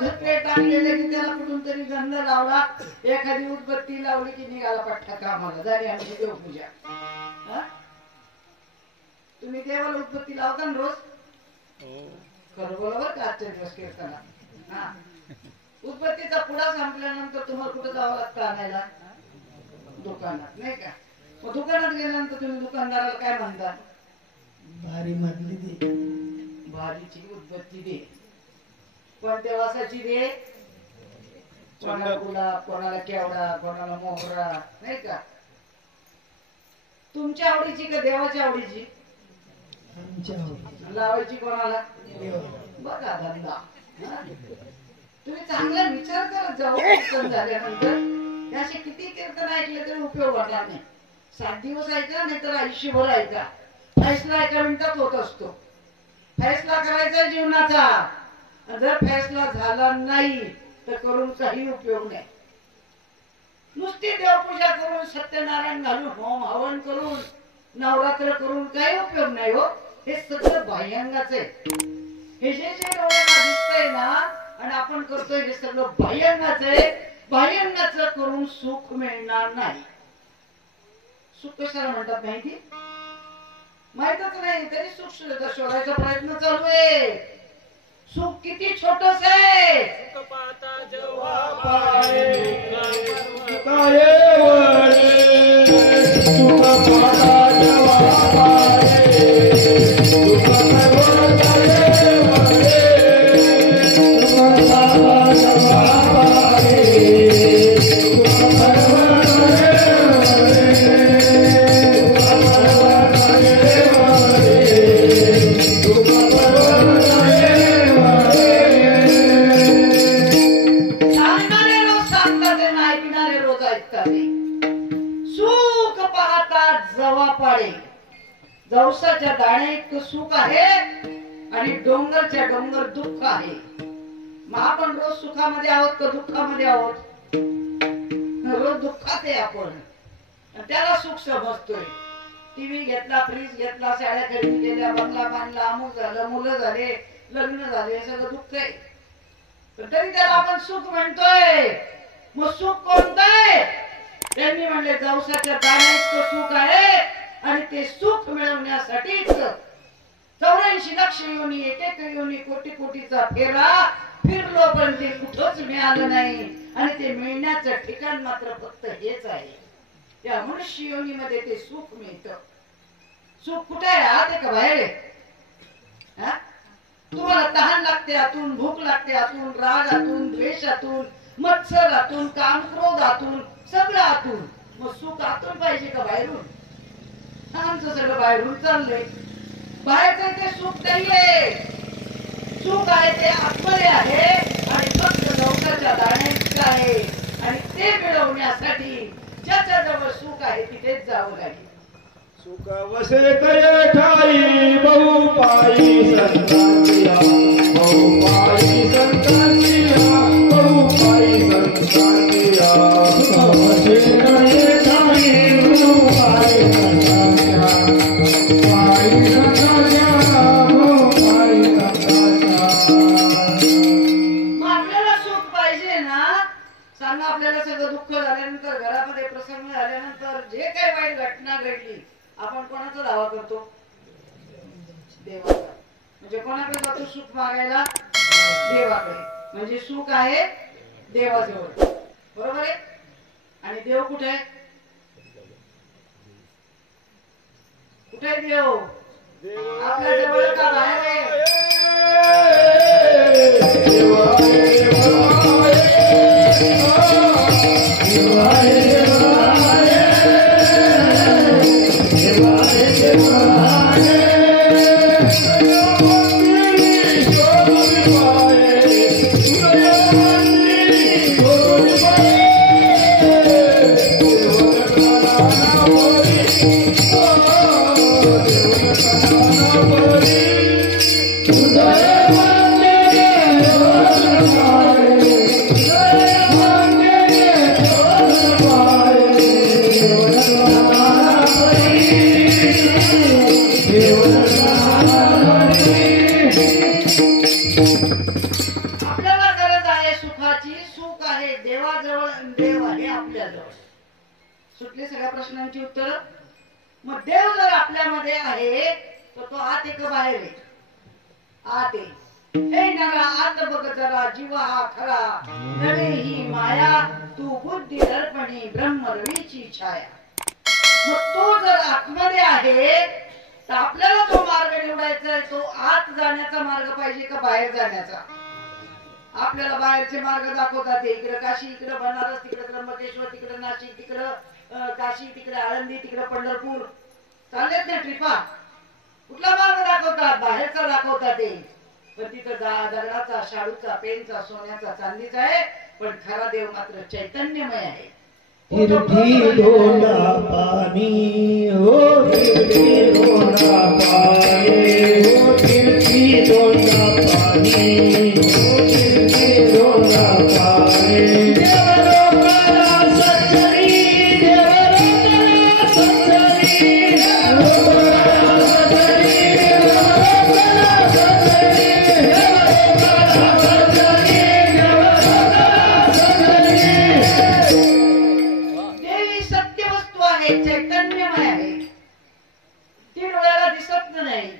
धुतले टाकलेले की त्याला कुठून तरी गंध लावला, एखादी उदबत्ती लावली की निघाला पठ्ठा कामाला, झाली आमची देवपूजा. तुम्ही देवाला उदबत्ती लावता ना रोज? खरं बोला बरं का आजच्या दिवस कीर्तना. उदबत्तीचा पुडा संपल्यानंतर तुम्हाला कुठं जावं लागतं आणायला? दुकानात, नाही का? मग दुकानात गेल्यानंतर तुम्ही दुकानदाराला काय म्हणता? भारी मधली दे, भारीची उदबत्ती दे. कोणत्या वासाची दे? कोणाला गुलाब, कोणाला केवडा, कोणाला मोगरा, नाही का? तुमच्या आवडीची का देवाच्या आवडीची? लावायची कोणाला? बघा धंदा. तुम्ही चांगला विचार करत जाऊ. कीर्तन झाल्यानंतर असे किती कीर्तन ऐकले तरी उपयोग होणार नाही. 7 दिवस ऐका नाही तर आयुष्यभर ऐका. फैसला एका मिनिटात होत असतो. फैसला करायचा जीवनाचा. जर फैसला झाला नाही तर करून काही उपयोग नाही. नुसती देवपूजा करून, सत्यनारायण घालून, होम हवन करून, नवरात्र करून काही उपयोग नाही हो. हे सगळं बाह्यांगाच आहे. हे जे जे डोळ्याला दिसतंय ना आणि आपण करतोय हे सगळं बाह्यांगाच आहे. बाह्यांगाचं करून सुख मिळणार नाही. सुख कशाला म्हणतात माहिती? माहितच नाही तरी सुख शोधायचा प्रयत्न चालू आहे. सुख किती छोटस आहे. सुख पाहता जेव्हा पाहे काय वळे, सुख पाहता जेव्हा पाहे सुख सर्व काय वळे, सुख पाहता जेव्हा पाहे सुख सर्व जवसाच्या दाणे इतकं सुख आहे आणि डोंगरच्या डोंगर दुःख आहे. मग आपण रोज सुखामध्ये आहोत का दुःखामध्ये आहोत? रोज दुःखात आहे आपण. त्याला सुख समजतोय. टीव्ही घेतला, फ्रीज घेतला, साड्या खरेदी केल्या, बंगला बांधला, अमुक झालं, मुलं झाले, लग्न झाले, हे सगळं दुःख आहे. तरी त्याला आपण सुख म्हणतोय. मग सुख कोणतं आहे? त्यांनी म्हणले जवसाच्या दाणे इतकं सुख आहे आणि ते सुख मिळवण्यासाठीच 84 लक्ष योनी, एक योनी, कोटी कोटीचा फेरा फिरलो पण ते कुठंच मिळालं नाही. आणि ते मिळण्याचं ठिकाण मात्र फक्त हेच आहे. त्या मनुष्य योनीमध्ये ते सुख मिळतं. सुख कुठे आहे? आत आहे का बाहेर आहे? तुम्हाला तहान लागते आतून, भूक लागते आतून, राग आतून, द्वेष आतून, मत्सर आतून, काम क्रोध आतून, सगळं आतून. मग सुख आतून पाहिजे का बाहेरून? आमचं सगळं बाहेरून चाललंय. बाहेरचं ते सुख नाहीये. सुख आहे ते आतमध्ये आहे आणि फक्त जवसाच्या दाण्याचं आहे. आणि ते मिळवण्यासाठी ज्याच्या जवळ सुख आहे तिथेच जावं लागेल. सुख वसे तय ठाई बहु पायी संतांनिया, बहु पायी संतांनिया, बहु पायी संतांनिया. सुख वसे तय ठाई बहु पायी संतांनिया, पायी संतांनिया, बहु पायी संतांनिया. मग आपल्याला सुख पाहिजे ना? सांगा, आपल्याला सगळं दुःख झाल्यानंतर, घरामध्ये प्रसंग झाल्यानंतर, जे काही वाईट घटना घडली, आपण कोणाचा दावा करतो? देवाचा. म्हणजे कोणाकडे जातो सुख मागायला? देवाकडे. म्हणजे सुख आहे देवाजवळ. बरोबर आहे? आणि देव कुठे आहे? कुठे आहे देव? आपल्या जवळ का बाहेर आहे? आपल्याला गरज सुखाची सुख आहे देवाजवळ आणि देव आहे आपल्याजवळ. सुटली सगळ्या प्रश्नांची उत्तर. मग देव जर आपल्यामध्ये आहे तर तो आत आहे का बाहेर आहे? आत आहे. हे नरा आत बघ जरा जीव हा खरा नवे ही माया तू बुद्धी दर्पणी ब्रह्मरवीची छाया. मग तो जर आतमध्ये आहे तर आपल्याला जो मार्ग निवडायचा आहे तो आत जाण्याचा मार्ग पाहिजे का बाहेर जाण्याचा? आपल्याला बाहेरचे मार्ग दाखवतात इकडे काशी, इकडे बनारस, तिकडे त्र्यंबकेश्वर, तिकडे नाशिक, तिकडे काशी, तिकडे आळंदी, तिकडे पंढरपूर चाललेत ना ट्रिपा. कुठला मार्ग दाखवतात? बाहेरचा दाखवतात ते. पण तिथं दगडाचा, शाडूचा, पेनचा, सोन्याचा, चांदीचा आहे. पण खरा देव मात्र चैतन्यमय आहे. तीर्थी धोंडा पाणी हो तीर्थी धोंडा पाणी हो तीर्थी धोंडा पाणी हो तीर्थी धोंडा पाणी. देवलोकाला सज्जनी देवलोकाला सज्जनी देवलोकाला सज्जनी देवलोकाला सज्जनी देवलोकाला सज्जनी देवलोकाला सज्जनी. देवी सत्य वस्तू आहे, चैतन्यमय आहे. ती डोळ्याला दिसत नाही,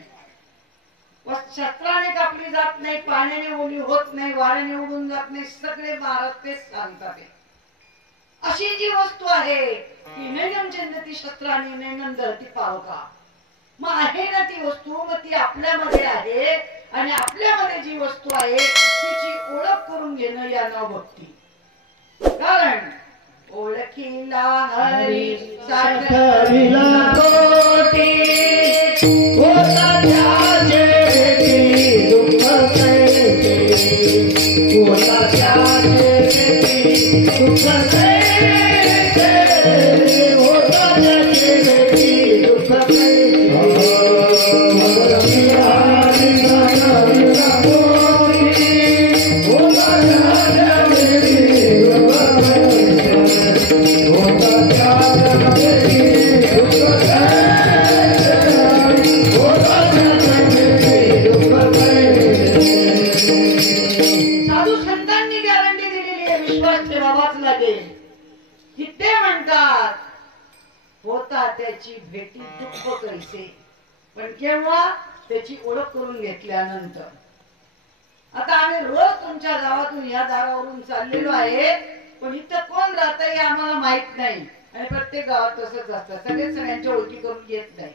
शस्त्राने कापली जात नाही, पाण्याने ओली होत नाही, वाऱ्याने उडून जात नाही. सगळे महाराज तेच सांगतात. अशी जी वस्तू आहे ती नैनम चिंतती शस्त्राने नैनम धरती पावका. मग आहे ना ती वस्तू, मग ती आपल्यामध्ये आहे. आणि आपल्यामध्ये जी वस्तू आहे तिची ओळख करून घेणं या नाव भक्ती. कारण ओळखीला हरी साठविला कोटी होता त्याचे भेटी दुःख कैसे होता त्याचे भेटी दुःख कैसे होता त्याचे भेटी दुःख कैसे. साधू संतांनी गॅरंटी दिलेली आहे, विश्वास ठेवावाच लागेल. की ते म्हणतात होता त्याची भेटी दुःख कैसे, पण केव्हा? त्याची ओळख करून घेतल्यानंतर. आता आम्ही रोज तुमच्या गावातून या दारावरून चाललेलो आहे, पण इथं कोण राहत हे आम्हाला माहित नाही. आणि प्रत्येक गावात तसंच असतं, सगळ्यांच्या ओळखी करून घेत नाही.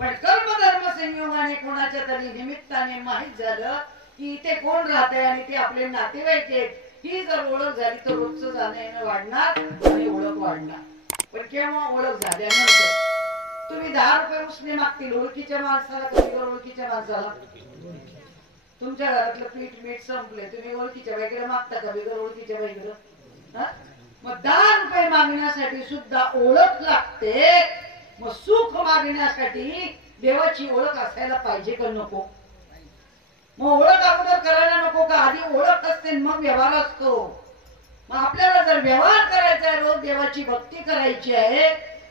पण कर्मधर्म संयोगाने कोणाच्या तरी निमित्ताने माहित झालं की इथे कोण राहतंय आणि ते आपले नातेवाईक आहेत. ही जर ओळख झाली तर रोजचं जाणं येणं वाढणार आणि ओळख वाढणार. पण केव्हा? ओळख झाल्यानंतर. तुम्ही 10 रुपये उसने मागतील ओळखीच्या माणसाला का बिगर ओळखीच्या माणसाला? तुमच्या घरातलं पीठ मीठ संपले, तुम्ही ओळखीच्या बाईकडे मागता का बिगर ओळखीच्या बाईकडे? मग 10 रुपये मागण्यासाठी सुद्धा ओळख लागते. मग सुख मागण्यासाठी देवाची ओळख असायला पाहिजे का नको? मग ओळख अगोदर करायला नको का? आधी ओळख असते मग व्यवहार असतो. मग आपल्याला जर व्यवहार करायचा आहे, रोज देवाची भक्ती करायची आहे,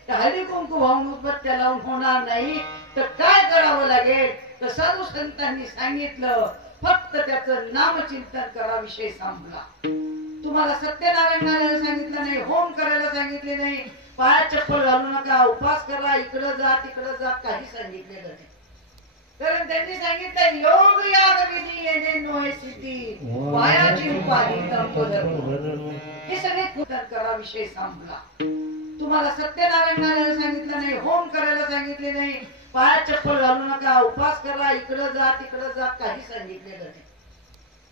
तर हळदी कुंकू वाहून उदबत्त्या लावून होणार नाही. तर काय करावं लागेल? तर साधू संतांनी सांगितलं फक्त त्याचं नामचिंतन करा, विषय संपला. तुम्हाला सत्यनारायण घालायला सांगितलं नाही, होम करायला सांगितले नाही, पायात चप्पल घालू नका, उपास करा, इकडं जा तिकडं जा, काही सांगितलेलं नाही. कारण त्यांनी सांगितलं योग याग विधी येणे नोहे सिद्धी वायाची उपाधी तंपधर्म. हे सगळे चिंतन करा, विषय संपला. तुम्हाला सत्यनारायण घालायला सांगितलं नाही, होम करायला सांगितले नाही, पायात चप्पल घालू नका, उपास करा, इकडं जा तिकडं जा, काही सांगितलेलं नाही.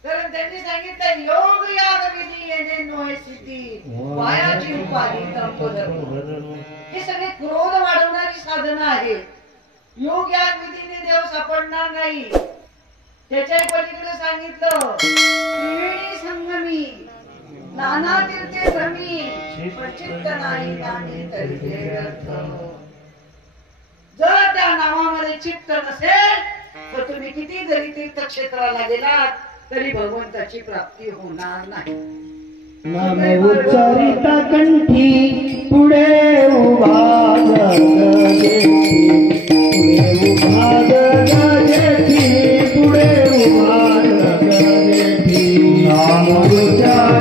कारण त्यांनी सांगितलं योग याग विधी येणे नोहे सिद्धी वायाची उपाधी तंपधर्म. हे सगळे क्रोध वाढवणारी साधनं आहेत. योग याग विधीने देव सापडणार नाही. त्याच्या पलीकडे सांगितलं त्रिवेणी संगमी नाना तीर्थे भ्रमी पण चित्त नाही गाणी तरी व्यर्थ. जर त्या नावामध्ये चित्त नसेल तर तुम्ही किती जरी तीर्थक्षेत्राला गेलात तरी भगवंताची प्राप्ती होणार नाही. नाम उच्चारिता कंठी पुढे उभा जेठी पुढे उभा जेठी पुढे उभा जेठी. नाम उच्चारिता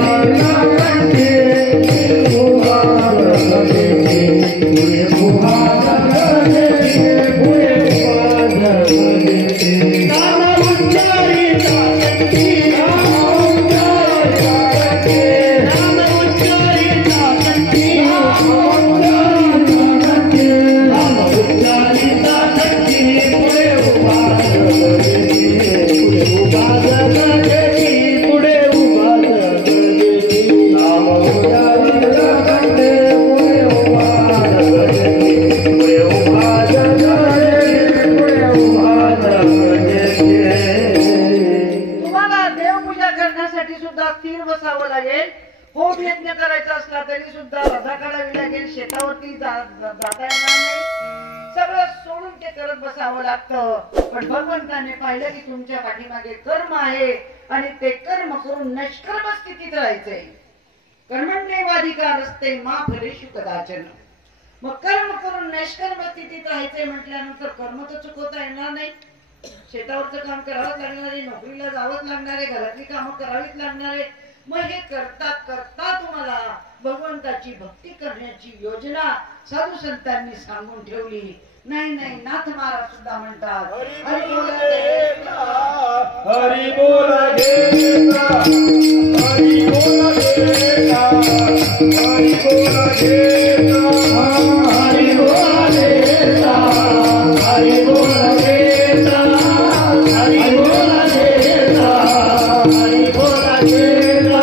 जाता येणार नाही, सगळं सोडून ते करत बसावं लागतं. पण भगवंताने पाहिलं की तुमच्या पाठीमागे कर्म आहे आणि ते कर्म करून निष्कर्म स्थितीत राहायचंय. कर्मण्येवाधिकार असते मा फलेषु कदाचन. मग कर्म करून निष्कर्म स्थितीत राहायचंय म्हटल्यानंतर कर्म तर चुकवता येणार नाही. शेतावरचं काम करावंच लागणार आहे, नोकरीला जावंच लागणार आहे, घरातली कामं करावीच लागणार आहे. मग हे करता करता तुम्हाला भगवंताची भक्ती करण्याची योजना साधू संतांनी सांगून ठेवली. नाही नाही, नाथ महाराज सुद्धा म्हणतात हरी बोला देता, हरी बोला देता, हरी बोला देता, हरी बोला देता, हरी बोला देता, हरी बोला देता, हरी बोला देता, हरी बोला देता.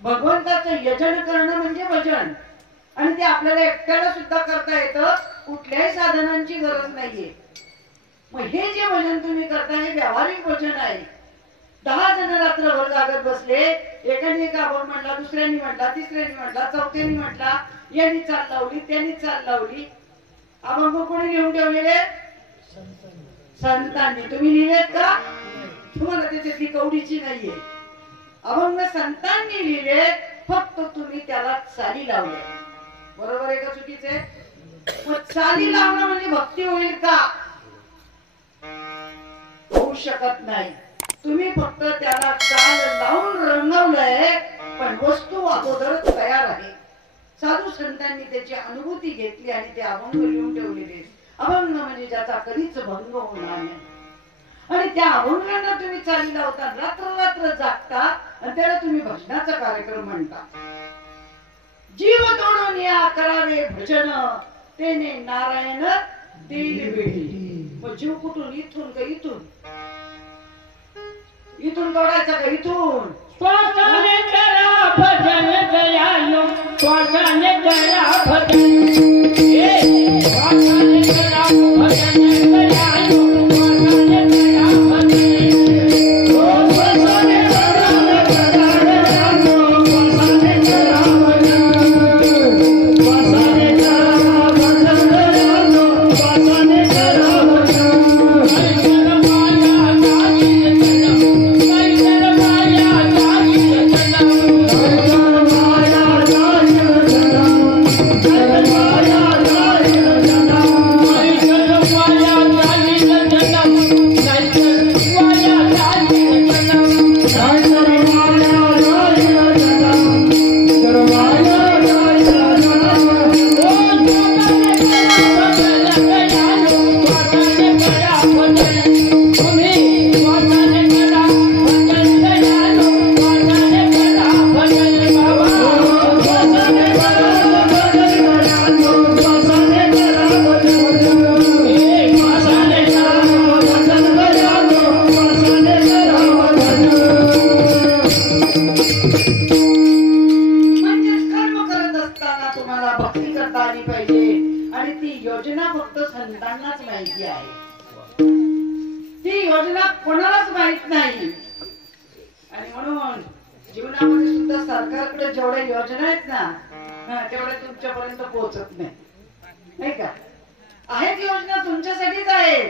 भगवंताचं यजन करणं म्हणजे भजन, आणि ते आपल्याला एकट्याला सुद्धा करता येतं. कुठल्याही साधनांची गरज नाहीये. मग हे जे भजन तुम्ही करता हे व्यावहारिक भजन आहे. 10 जण रात्रभर जागत बसले, एकाने एक अभंग म्हटला, दुसऱ्यांनी म्हटला, तिसऱ्यांनी म्हटला, चौथ्यांनी म्हटला, यांनी चाल लावली, त्यांनी चाल लावली. अभंग कोणी लिहून ठेवलेले? संतांनी. तुम्ही लिहिलेत का? तुम्हाला त्याच्यातली कवडीची नाहीये. अभंग संतांनी लिहिले, फक्त तुम्ही त्याला चाली लावल्या. बरोबर आहे का चुकीचे? मग चाली लावणं म्हणजे भक्ती होईल का? होऊ शकत नाही. तुम्ही फक्त त्याला चाल लावून रंगवलंय, पण वस्तू अगोदरच तयार आहे. साधू संतांनी त्याची अनुभूती घेतली आणि ते अभंग लिहून ठेवलेले. अभंग म्हणजे ज्याचा कधीच भंग होणार नाही. आणि त्या अभंगांना तुम्ही चाली लावता, रात्र रात्र जागता, आणि त्याला तुम्ही भजनाचा कार्यक्रम म्हणता. जीव तोडून या करावे भजन, तेने नारायण देईल भेटी. मग जीव कुठून? इथून का इथून? इथून तोडायचा का इथून? श्वासाने करा भजन दयाळू, श्वासाने करा भजन, श्वासाने करा भजन दयाळू, श्वासाने करा भजन. Thank you. करता आली पाहिजे आणि ती योजना फक्त संतांनाच माहिती आहे. ती योजना कोणालाच माहित नाही. आणि म्हणून जीवनामध्ये सुद्धा सरकारकडे जेवढ्या योजना आहेत ना तेवढ्या तुमच्यापर्यंत पोहोचत नाही का. आहेत योजना तुमच्यासाठीच आहे,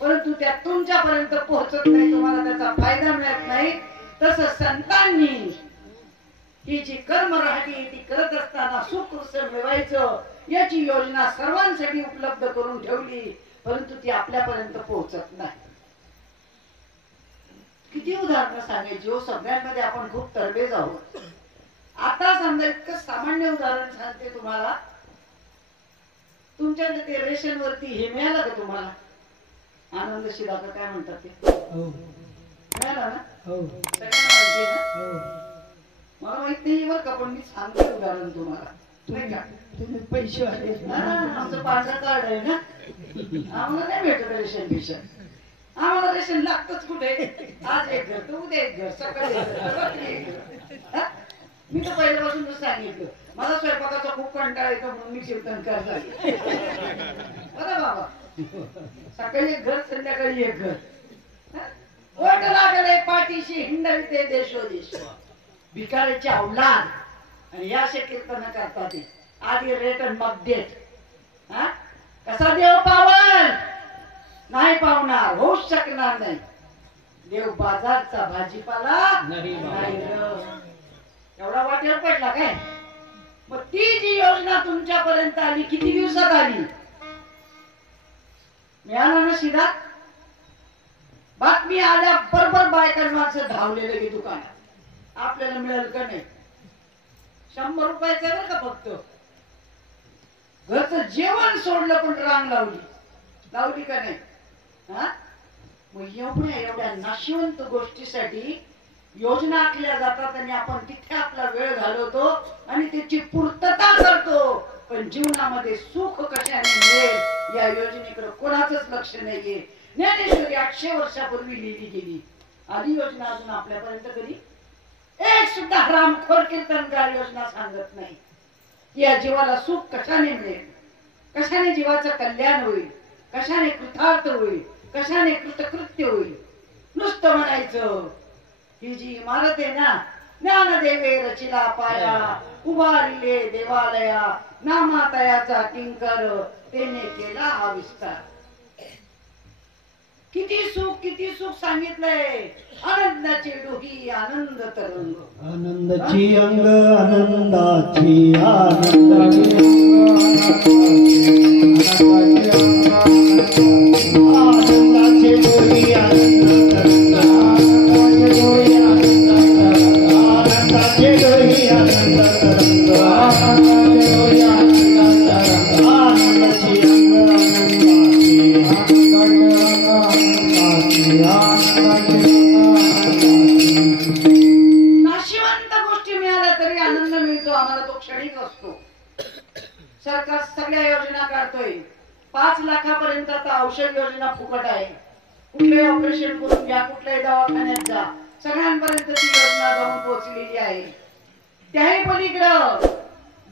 परंतु त्या तुमच्यापर्यंत पोहोचत नाही, तुम्हाला त्याचा फायदा मिळत नाही. तसं संतांनी ही जी कर्मराहटी ती करत असताना सुख कसं मिळवायचं याची योजना सर्वांसाठी उपलब्ध करून ठेवली, परंतु ती आपल्यापर्यंत पोहोचत नाही. किती उदाहरणं सांगायची हो, सगळ्यांमध्ये आपण खूप तरबेज आहोत. आता समजा इतकं सामान्य उदाहरण सांगते तुम्हाला. तुमच्याकडे ते रेशन वरती हे मिळालं का तुम्हाला, आनंद शिदाकर काय म्हणतात ते मिळालं ना? सगळ्यांना माहिती आहे ना? मला माहित नाही बरं का, पण मी सांगते उदाहरण तुम्हाला, नाही का. तुम्ही पैसे आले आमचं पांढरा कार्ड आहे ना, आम्हाला नाही भेटत रेशन बिशन. आम्हाला रेशन लागतच कुठे, आज एक घर तर उद्या एक घर, सकाळी एक घर, रात्री एक घर. मी तर पहिल्यापासून सांगितलं मला स्वयंपाकाचा खूप कंटाळा येतो म्हणून मी कीर्तनकार झाले. बरं बाबा, सकाळी एक घर संध्याकाळी एक घर. ओट लागले पाठीशी हिंडविते देशोदेश, भिकाऱ्याची अवलाद आणि या असे कीर्तन करतात. आधी रेट आणि मग डेट. कसा देव पावन नाही पावणार, होऊच शकणार नाही. देव बाजारचा भाजीपाला नाही. एवढा वाटेल पडला काय. मग ती जी योजना तुमच्यापर्यंत आली किती दिवसात आली, मिळाला ना शिदा. बातमी आल्या बरोबर बायकां माणसं धावलेलं की दुकानात, आपल्याला मिळेल का नाही. 100 रुपयाचं बरं का फक्त. घरचं जेवण सोडलं पण रांग लावली का नाही. मग एवढ्या नाशिवंत गोष्टीसाठी योजना आखल्या जातात आणि आपण तिथे आपला वेळ घालवतो आणि त्याची पूर्तता करतो, पण जीवनामध्ये सुख कशाने मिळेल या योजनेकडे कोणाचंच लक्ष नाहीये. ज्ञानेश्वरी 800 वर्षापूर्वी लिहिली गेली, आधी योजना अजून आपल्यापर्यंत कधी एक सुद्धा हरामखोर कीर्तनकार योजना सांगत नाही की या जीवाला सुख कशाने मिळेल, कशाने जीवाचं कल्याण होईल, कशाने कृतार्थ होईल, कशाने कृतकृत्य होईल. नुसतं म्हणायचं ही जी इमारत आहे ना, ज्ञानदेवे रचिला पाया, उभारिले देवालया, नामातयाचा किंकर तेने केला हा विस्तार. किती सुख सांगितलंय. आनंदाची डोही आनंद तरंग, आनंदाची अंग आनंदाची आनंदाची आनंदाची डोही आनंद तरंग, आनंदाची डोही आनंद तरंग, आनंदाची डोही आनंद तरंग, आनंदाची अंग नाशिवंत गोष्टी मिळाल्या तरी आनंद मिळतो आम्हाला, तो क्षणिक असतो. सरकार सगळ्या योजना काढतोय. 5 लाखापर्यंत आता औषध योजना फुकट आहे. कुठलंही ऑपरेशन करून घ्या, कुठल्याही दवाखान्यात जा, सगळ्यांपर्यंत ती योजना जाऊन पोहोचलेली आहे. त्याही पलीकडं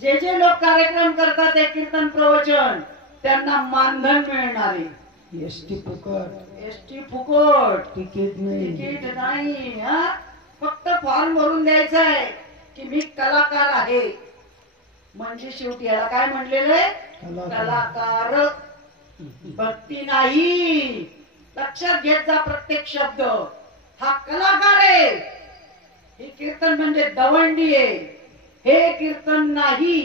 जे लोक कार्यक्रम करतात ते कीर्तन प्रवचन, त्यांना मानधन मिळणार आहे. एसटी फुकट, तिकीट नाही. तिकीट नाही. फक्त फॉर्म भरून द्यायचा आहे की मी कलाकार आहे. म्हणजे शेवटी याला काय म्हणलेलं आहे, कलाकार. भक्ती नाही. लक्षात घेत जा प्रत्येक शब्द. हा कलाकार आहे. हे कीर्तन म्हणजे दवंडी आहे. हे कीर्तन नाही.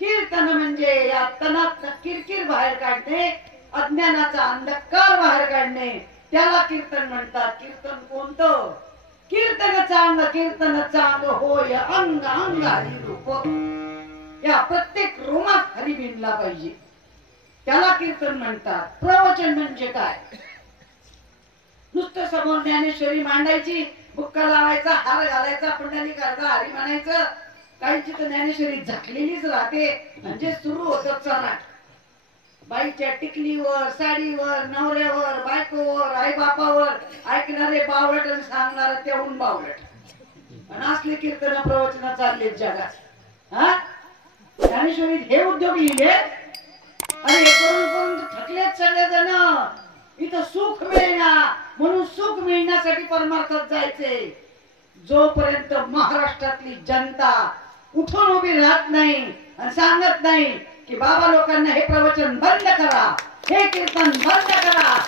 कीर्तन म्हणजे या तनात किरकिर बाहेर काढणे, अज्ञानाचा अंधकार बाहेर काढणे, त्याला कीर्तन म्हणतात. कीर्तन कोणतं? कीर्तन चांग होय अंग अंग हरिरूप. या प्रत्येक रोमात हरी भिनला पाहिजे, त्याला कीर्तन म्हणतात. प्रवचन म्हणजे काय? नुसतं समोर ज्ञानेश्वरी मांडायची, बुक्का लावायचा, हार घालायचा, पुंडलिकाचा हरी म्हणायचं. काहींची तर ज्ञानेश्वरी झाकलेलीच राहते, म्हणजे सुरू होतं चराट. बाईच्या टिकलीवर, साडीवर, नवऱ्यावर, बायकोवर, आई बापावर ऐकणारे बावळट आणि सांगणारे तेवढून बावळट. आणि असले कीर्तन प्रवचन चाललेत जगात. ज्ञानेश्वरीत हे उद्योग लिहिले आणि हे करून थकलेच सगळेजण. इथं सुख मिळेना म्हणून सुख मिळण्यासाठी परमार्थात जायचे. जोपर्यंत महाराष्ट्रातली जनता उठून उभी राहत नाही आणि सांगत नाही की बाबा लोकांना हे प्रवचन बंद करा, हे कीर्तन बंद करा,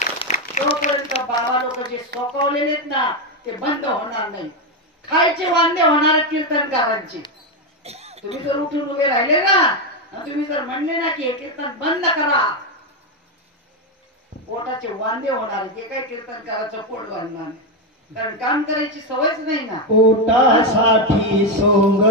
तोपर्यंत बाबा लोक जे सोकवलेले ना ते बंद होणार नाही. खायचे वांदे होणार कीर्तनकारांचे. तुम्ही जर उठून उभे राहिले ना, तुम्ही जर म्हणले ना की हे कीर्तन बंद करा, पोटाचे वांदे होणार. ते काय कीर्तनकाराचं पोट बांधणार नाही, कारण काम करायची सवयच नाही ना. पोटासाठी सोंग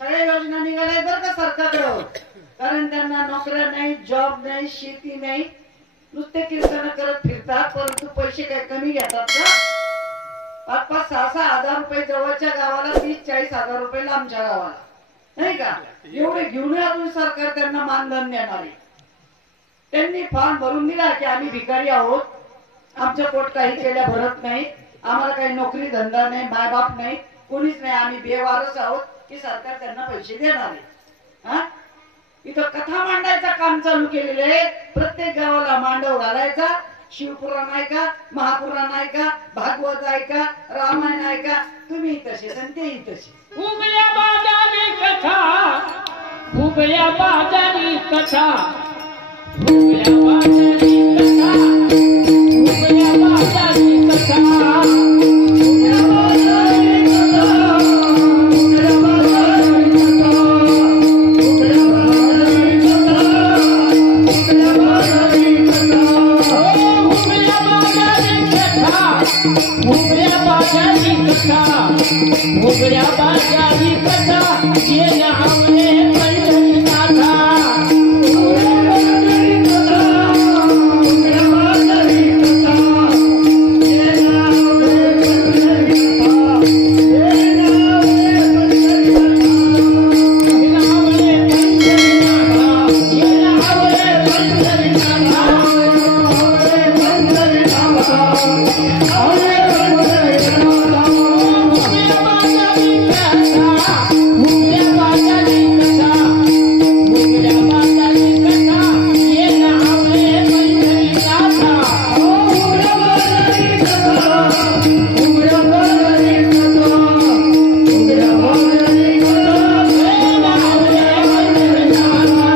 सगळ्या योजना निघाल्या बरं का सरकारकडं, कारण त्यांना नोकऱ्या नाही, जॉब नाही, शेती नाही, नुसते कीर्तन करत फिरतात. परंतु पैसे काय कमी घेतात का? 5-6 हजार रुपये जवळच्या गावाला, 30-40 हजार रुपये लांबच्या गावाला, नाही का? एवढे घेऊन अजून सरकार त्यांना मानधन देणार आहे. त्यांनी फॉर्म भरून दिला की आम्ही भिकारी आहोत, आमचं पोट काही केल्या भरत नाही, आम्हाला काही नोकरी धंदा नाही, मायबाप नाही, कोणीच नाही, आम्ही बेवारस आहोत, की सरकार त्यांना पैसे देणार आहे. इथं कथा मांडायचं काम चालू केलेलं आहे. प्रत्येक गावाला मांडव घालायचा, शिवपुराण ऐका, महापुराण ऐका, भागवत ऐका, रामायण ऐका. तुम्ही तसे आणि तेही तसे. उगल्या बाजारी कथा, उगल्या बाजारी कथा, उगल्या बाजारी कथा, उगल्या बाजारी कथा, उगल्या बाजारी कथा, उगल्या बाजारी कथा, उगल्या बाजारी कथा, उगल्या बाजारी कथा, उगल्या बाजारी कथा, उगल्या बाजारी कथा, उगल्या बाजारी कथा, ये नावले पंढरीनाथा. उगल्या बाजारी कथा, उगल्या बाजारी कथा, ये नावले पंढरीनाथा, ये नावले पंढरीनाथा, ये नावले पंढरीनाथा, ये नावले पंढरीनाथा, नावले पंढरीनाथा, नावले पंढरीनाथा. उगल्या बाजारी कथा, उगल्या बाजारी कथा, ये नावले पंढरीनाथा. उगल्या बाजारी कथा, उगल्या बाजारी कथा, उगल्या बाजारी कथा, ये नावले पंढरीनाथा.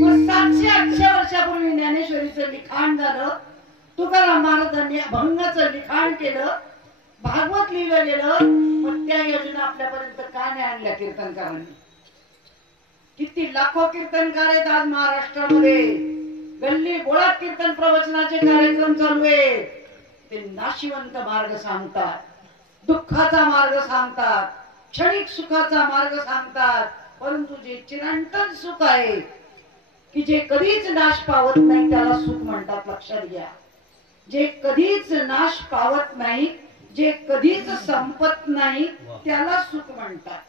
मग 700-800 वर्षापूर्वी ज्ञानेश्वरीचं लिखाण झालं, तुकाराम महाराजांनी अभंगाचं लिखाण केलं, भागवत लिहिलं गेलं. मग त्या योजना आपल्यापर्यंत का नाही आणल्या कीर्तनकारांनी? किती लाखो कीर्तनकार आहेत आज महाराष्ट्रामध्ये. गल्ली बोळात कीर्तन प्रवचनाचे कार्यक्रम चालू आहेत. ते नाशिवंत मार्ग सांगतात, दुःखाचा मार्ग सांगतात, क्षणिक सुखाचा मार्ग सांगतात. परंतु जे चिरंतन सुख आहे, की जे कधीच नाश पावत नाही, त्याला सुख म्हणतात. लक्षात घ्या, जे कधीच नाश पावत नाही, जे कधीच संपत नाही, त्याला सुख म्हणतात.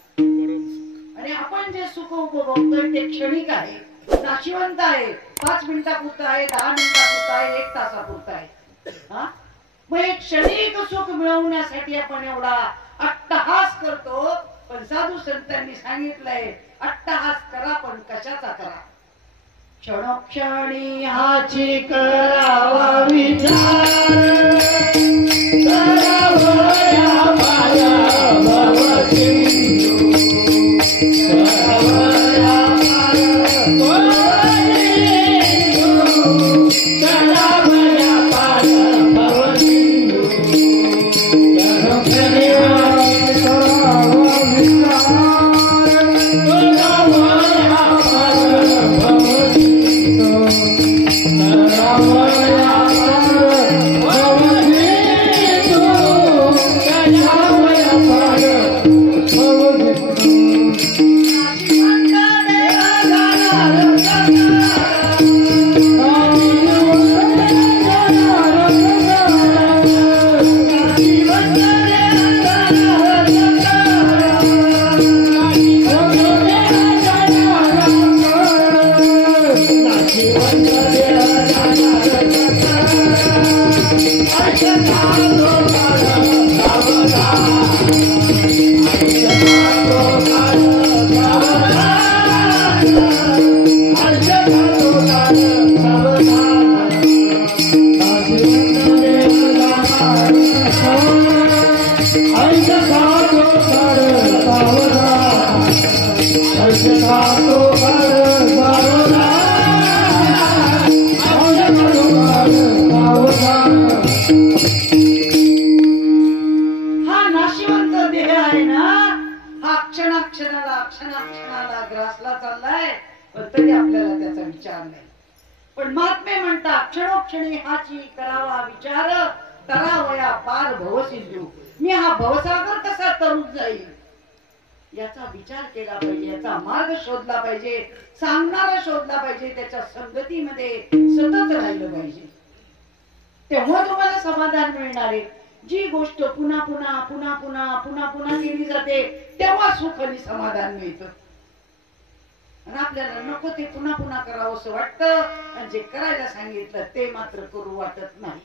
आणि आपण जे सुख उपभोगतोय ते क्षणिक आहे, नाशिवंत आहे, 5 मिनिटापुरतं आहे, 10 मिनिटापुरतं आहे, 1 तासापुरतं आहे. मग एक क्षणिक सुख मिळवण्यासाठी आपण एवढा अट्टहास करतो. पण साधू संतांनी सांगितलंय, अट्टहास करा पण कशाचा करा? क्षणोक्षणी हाची करावा विचार, करावया माया भवसिंधू, करावया भवसिंधू, करावया माया भवसिंधू. क्षणोक्षणी हाची करावा विचार, करावया माया भवसिंधू, क्षणाक्षणाला ग्रासला चाललाय, पण तरी आपल्याला त्याचा विचार नाही. पण महात्मे म्हणतात क्षणोक्षणी हाची करावा विचार, करावया पार भवसिंधू. मी हा भवसागर कसा तरुण जाईल याचा विचार केला पाहिजे, याचा मार्ग शोधला पाहिजे, सांगणारा शोधला पाहिजे, त्याच्या संगतीमध्ये सतत राहिलं पाहिजे. तेव्हा तुम्हाला समाधान मिळणार आहे. जी गोष्ट पुन्हा पुन्हा पुन्हा पुन्हा पुन्हा पुन्हा केली जाते तेव्हा सुख आणि समाधान मिळतं. आणि आपल्याला नको ते पुन्हा पुन्हा करावं असं वाटतं, आणि जे करायला सांगितलं ते मात्र करू वाटत नाही.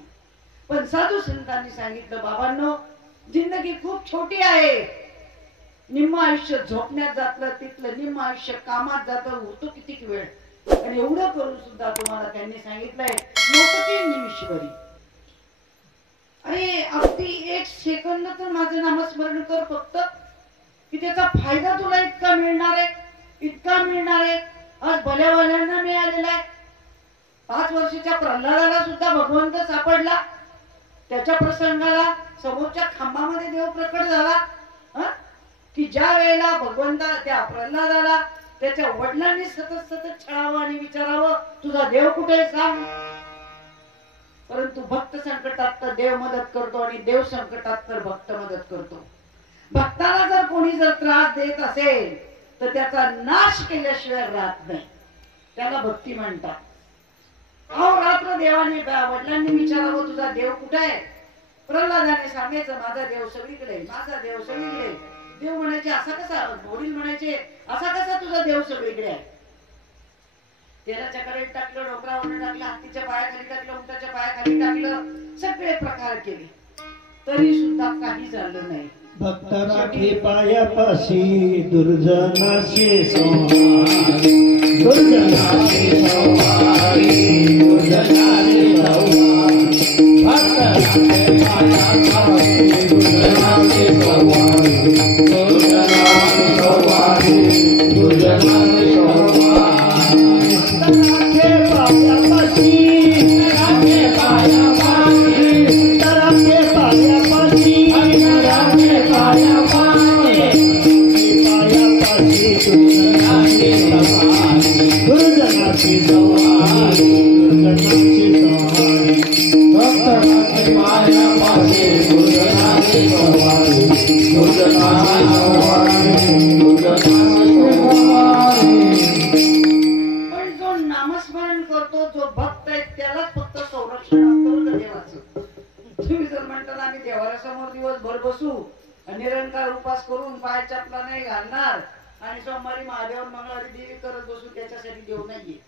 पण साधू संतांनी सांगितलं, बाबांनो जिंदगी खूप छोटी आहे. निम्म आयुष्य झोपण्यात जातलं, तिथलं निम्म आयुष्य कामात जातं, होतो किती वेळ. आणि एवढं करून सुद्धा तुम्हाला त्यांनी सांगितलंय मोठे निमिषभरी. अरे अगदी 1 सेकंद तर माझं नामस्मरण कर फक्त, की त्याचा फायदा तुला इतका मिळणार आहे, इतका मिळणार आहे. आज भल्या भल्यांना मिळालेला आहे. 5 वर्षाच्या प्रल्हादाला सुद्धा भगवंत सापडला. त्याच्या प्रसंगाला समोरच्या खांबामध्ये देव प्रकट झाला. की ज्या वेळेला भगवंता त्या प्रल्हादाला त्याच्या वडिलांनी सतत सतत छळावं आणि विचारावं तुझा देव कुठे सांग. परंतु भक्त संकटात तर देव मदत करतो, आणि देव संकटात तर भक्त मदत करतो. भक्ताला जर कोणी जर त्रास देत असेल तर त्याचा नाश केल्याशिवाय राहत नाही. त्याला भक्ती म्हणतात. अहोरात्र देवाने वडिलांनी विचारावं तुझा देव कुठे आहे. प्रल्हादाने सांगायचं माझा देव सगळीकडे, माझा देव सगळीकडे. देव म्हणायचे असा कसा, वडील म्हणायचे असा कसा तुझा देव सगळीकडे आहे. तेराच्या कडेत टाकलं, डोंगरावर टाकलं, हत्तीच्या पायाखाली टाकलं, उंटाच्या पायाखाली टाकलं, सगळे प्रकार केले, तरी सुद्धा काही झालं नाही. भक्त राखे पायापाशी दुर्जनाशी संहारी, दुर्जनाशी संहारी, दुर्जनाशी संहारी. भक्त राखे पायापाशी दुर्जनाशी संहारी, दुर्जनाशी संहारी, दुर्जनाशी संहारी. राखे पायापाशी, राखे पायापाशी, राखे पायापाशी, राखे पायापाशी, दुर्जनाशी संहारी, दुर्जनाशी संहारी, दुर्जनाशी संहारी. भक्त राखे पायापाशी दुर्जनाशी संहारी, दुर्जनाशी संहारी, दुर्जनाशी संहारी. नामस्मरण करतो जो भक्त आहे त्यालाच फक्त संरक्षण असतं देवाचं. तुम्ही जर म्हणता आम्ही देवाऱ्यासमोर दिवसभर बसू, निरंकार उपास करून पाय चपला नाही घालणार आणि सोमवारी महादेव मंगळवारी देवी करत बसू, त्याच्यासाठी देव नाहीये.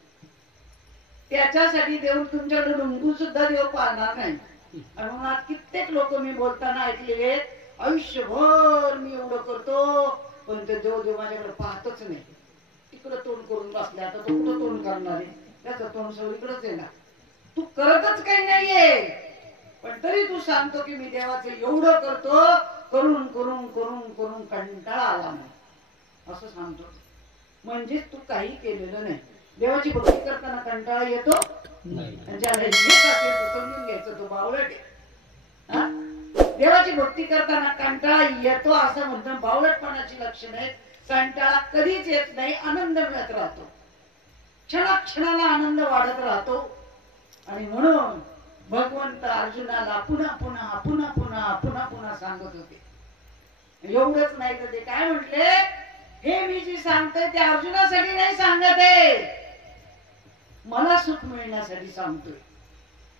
त्याच्यासाठी देव तुमच्याकडे डुंगू सुद्धा देव पाहणार नाही. आणि म्हणून आज कित्येक लोक मी बोलताना ऐकलेले, आयुष्यभर मी एवढं करतो पण ते देव माझ्याकडे पाहतच नाही. तिकडं तोंड करून बसले, आता तो कुठं तोंड करणार आहे, त्याचं तोंड सगळीकडेच आहे ना. तू करतच काही नाहीये, पण तरी तू सांगतो की मी देवाचं एवढं करतो, करून करून करून करून कंटाळा आला नाही असं सांगतो. म्हणजेच तू काही केलेलं नाही. देवाची भक्ती करताना कंटाळा येतो नाही. ज्याला येत असेल तो समजून घ्यायचं तो बावळट आहे. देवाची भक्ती करताना कंटाळा येतो असं म्हणणं बावळटपणाची लक्षण आहे. कंटाळा कधीच येत नाही, आनंद मिळत राहतो, क्षणाक्षणाला आनंद वाढत राहतो. आणि म्हणून भगवंत अर्जुनाला पुन्हा पुन्हा पुन्हा पुन्हा पुन्हा पुन्हा सांगत होते. एवढंच नाही तर ते काय म्हटले, हे मी जी सांगतोय ते अर्जुनासाठी नाही सांगत आहे, मला सुख मिळण्यासाठी सांगतोय.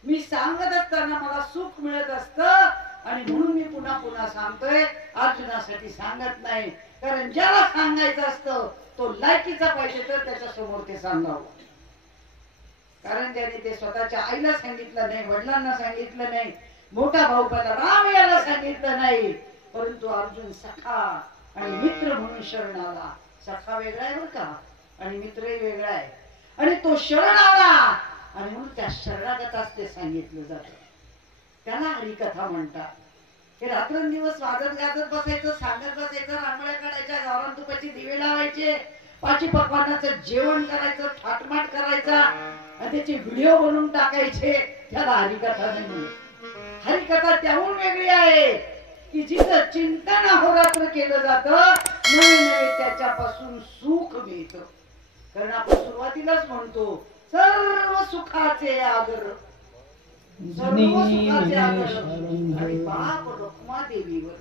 मी सांगत असताना मला सुख मिळत असतं आणि म्हणून मी पुन्हा पुन्हा सांगतोय, अर्जुनासाठी सांगत नाही. कारण ज्याला सांगायचं असतं तो लायकीचा पाहिजे तर त्याच्या समोर ते सांगावं. कारण त्याने ते स्वतःच्या आईला सांगितलं नाही, वडिलांना सांगितलं नाही, मोठा भाऊ राम याला सांगितलं नाही, परंतु अर्जुन सखा आणि मित्र म्हणून शरण आला. सखा वेगळा आहे बरं का, आणि मित्रही वेगळा आहे. आणि तो शरण आला आणि म्हणून त्या शरणागताच ते सांगितलं जातं. त्याला हरिकथा म्हणतात. हे रात्रंदिवस वाजत गाजत बसायचं, सांगत बसायचं, रांगोळ्या काढायच्या, गावरान तुपाचे दिवे लावायचे, 5 पक्वान्नाचं जेवण करायचं, थाटमाट करायचा, आणि त्याचे व्हिडिओ बनवून टाकायचे. त्याला हरिकथा नाही. हरिकथा त्याहून वेगळी आहे की जिथं चिंतन अहोरात्र केलं जातं नवे नवे त्याच्यापासून सुख मिळतं. कारण आपण सुरुवातीलाच म्हणतो सर्व सुखाचे आगर, सर्व सुखाचे आगर आणि बाप रुक्मा देवीवर